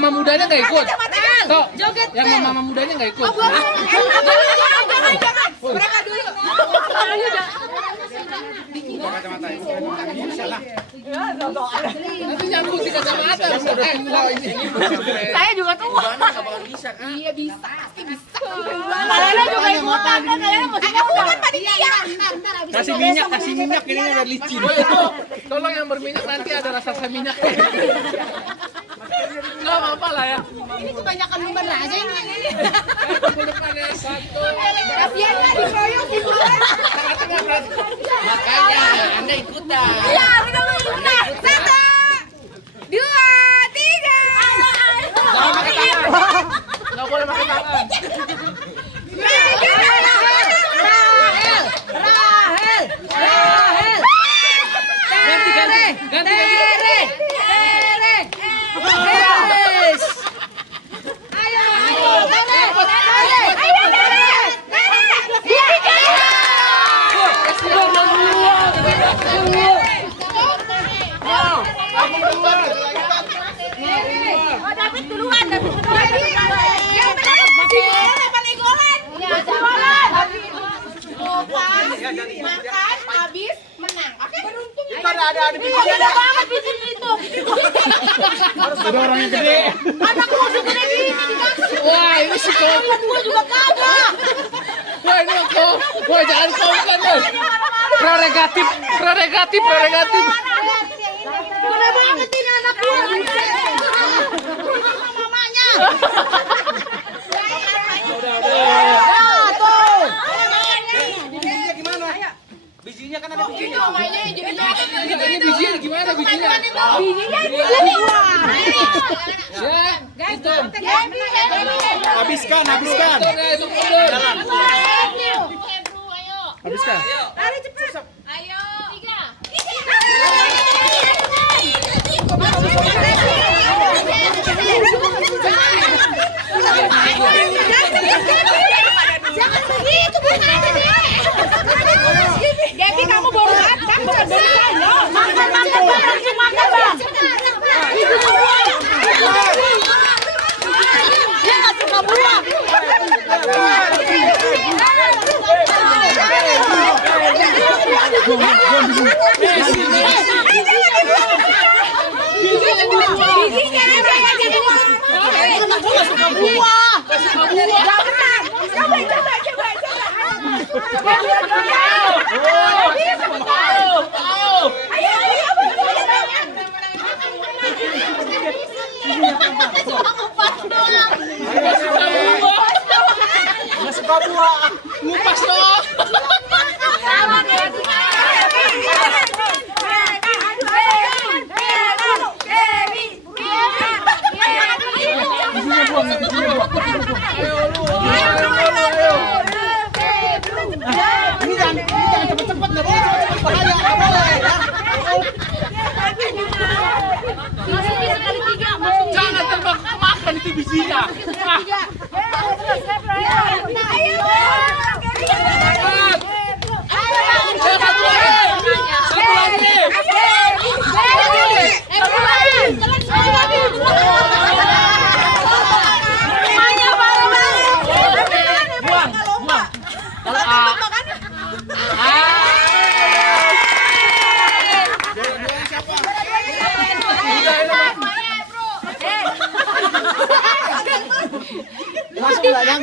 mama mudanya nggak ikut. Toh, yang mama mudanya nggak ikut. Jangan. Mereka dulu. Nanti nyambung di kacamata. Saya juga tua. Iya bisa, pasti bisa. Kalian juga ikutan kan? Kalian masih aku kan panitia. Kasih minyak ini ada licin. Tolong yang berminyak nanti ada rasa minyak. Nggak apa-apa lah ya. Ini kebanyakan beban aja ini. Depannya satu. Kasihan kan dikeroyok di bawah. Makanya Anda ikutan. Iya, kita mau ikutan. 1, 2, 3. Jangan pakai tangan. Nggak boleh pakai tangan. Rahel. Ganti. Yes. Ayo. David duluan. Yang benar dapat egolan. Makan habis menang. Oke. Beruntung. Ada Gede banget biji itu. Ada orang yang gede. Anak gua segede gini dikasih. Wah, ini si kau. Gua juga kagak. Wah, ini kau. Wah, jangan kau kan, deh. Prerogatif. Gede banget ini anak gua. Mamanya. Bijinya kan ada bijinya. Ini bijinya gimana bijinya? Bijinya ini. Ya, hitung. Habiskan. Hitung ya, hitung mundur. Habiskan. Lari cepat. Ayo. 3. Jangan begitu, bukan deh. Jadi kamu baru datang, bukan baru saya. Makan, Bang. Dia nggak suka buah. Bijinya aja yang jadi gue nggak suka buah. Coba. Nggak suka buah. Ngupas dong. Ini jangan cepet-cepet, nggak boleh cepet-cepet, bahaya, nggak boleh ya. Jangan terbang makan itu bijinya.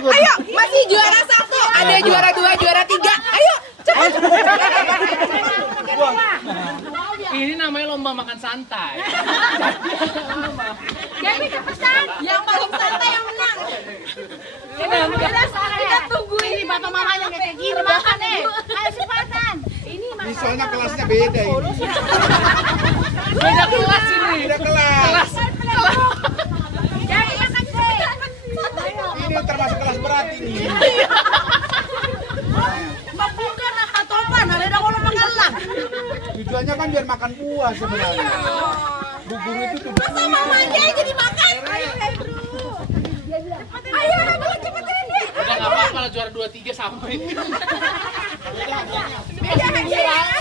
Ayo, masih juara 1. Ada juara 2, juara 3. Ayo, cepat. Ini namanya lomba makan santai. Jadi cepetan. Yang paling santai yang menang. Kita tunggu ini bapak mamanya kayak gini makan deh. Ayo cepatan. Ini Ini soalnya kelasnya beda ini. Beda kelas ini. Beda kelas. Jadi makan cepat. Ini termasuk kelas berat ini. Bukan topan, ada orang makan lah. Tujuannya kan biar makan buah sebenarnya. Bu guru itu tuh. Masa mamanya aja dimakan. Ayo, Bro. Ayo, cepetan deh. Udah nggak apa-apa lah juara 2, 3 sama ini. Beda aja.